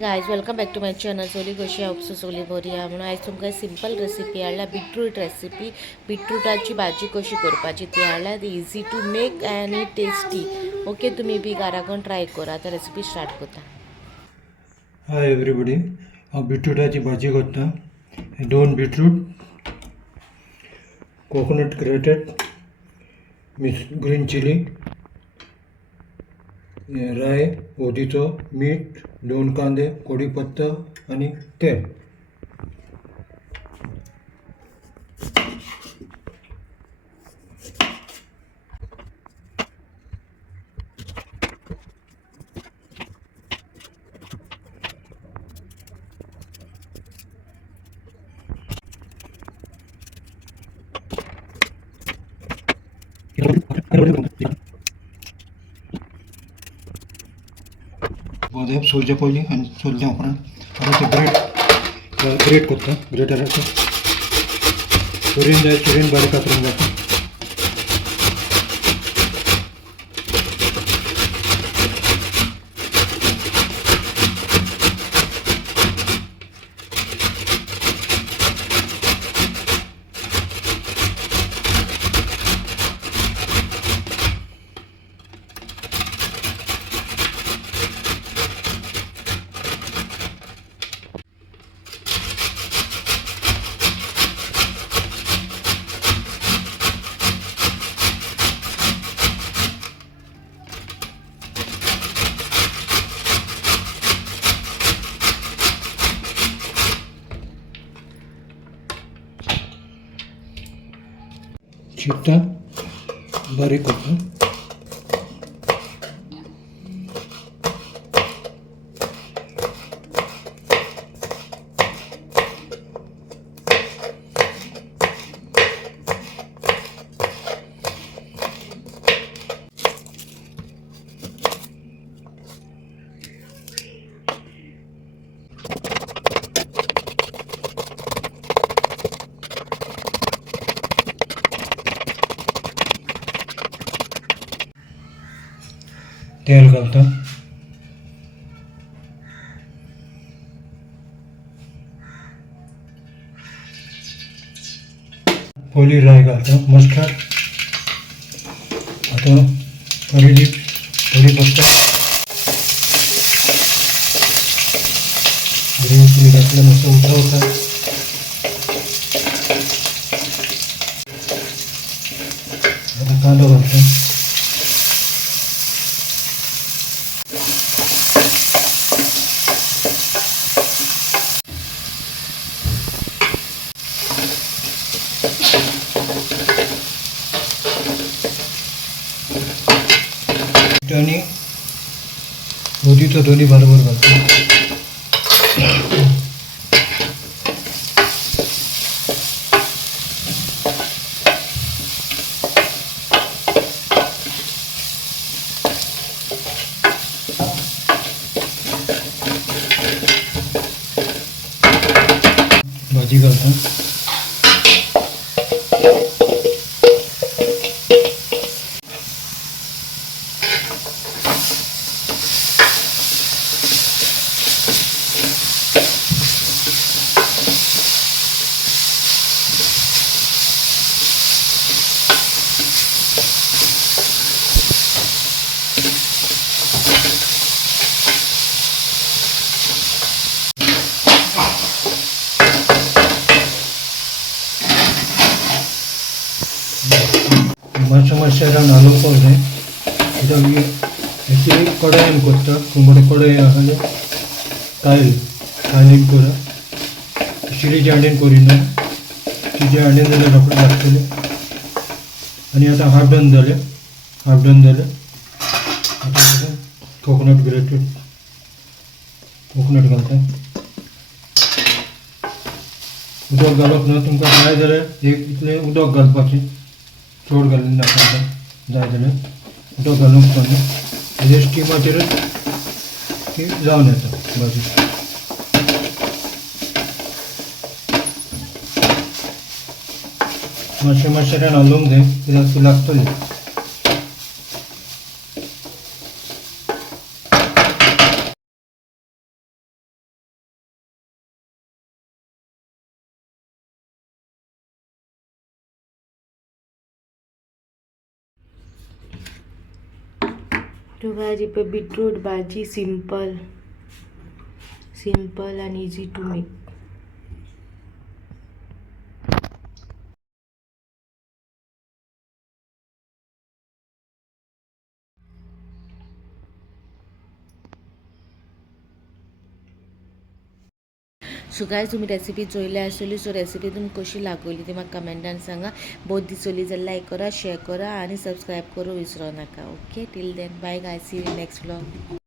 Guys welcome back to my channel सोली कशी हांव सोली बरी आहा म्हणून आयज तुमकां सिंपल रेसिपी हाडल्या बीटरूट रेसिपी बीटरूटाची भाजी कशी करपाची ती हाडल्या इजी टू मेक आनी टेस्टी ओके तुम्ही बी घराकून ट्राय करा आता रेसिपी स्टार्ट करता। हाय एवरीबडी हांव बीटरूटाची भाजी करता। हे 2 beetroot, coconut grated, green chilli, राय, ओदीचो, मीठ, 2 कांदे, कढीपत्ता आणि तेल। बोदें सोलचे पयलीं आनी सोलल्या उपरांत आतां ते ग्रेट करता। ग्रेटराचो चुरीन जाय चुरीन बारीक कातरून जाता। चिकटा बारीक करता। तेल घालता। पयलीं राय घालता, मस्टर्ड, आता कढीपत्ता, ग्रीन चिली घातलं मस्त उठवता। आता कांदो घालता। आणि ओदीचं दोन्ही बरोबर घालतो। भाजी घालतो। मातशें घालून पळय कित्याक एक्चुली कडायेन करता तुमकडे कडाई आसा कायलीन करा। चिलीच्या हांडेन करिना, चिलीच्या हांडेन जाल्यार रोखडें लागतलें। आनी आतां हाफ डन जालें। आतां कोकोनट ग्रेटेड कोकोनट घालता। उदक घालप ना, तुमकां जाय जाल्यार इतलें उदक घालपाचें, चड घालून नाका। जाय जाल्यार उदक घालूंक पाना, हेजे स्टिमाचेरच ती जावन येता भाजी। मातशें घालूंक जाय कित्याक ती लागतली। तो भाजी पे बीटरूट भाजी simple and easy to make. So guys तुम्ही रेसिपी चोयल्या आसतली. सो रेसिपी तुमकां कशी लागली ती म्हाका कमेंटान सांगा. बहुत दिसली जाल्यार लायक करा, शेअर करा आणि सबस्क्राईब करू विसरू नका. Okay, till then bye guy, see you next vlog.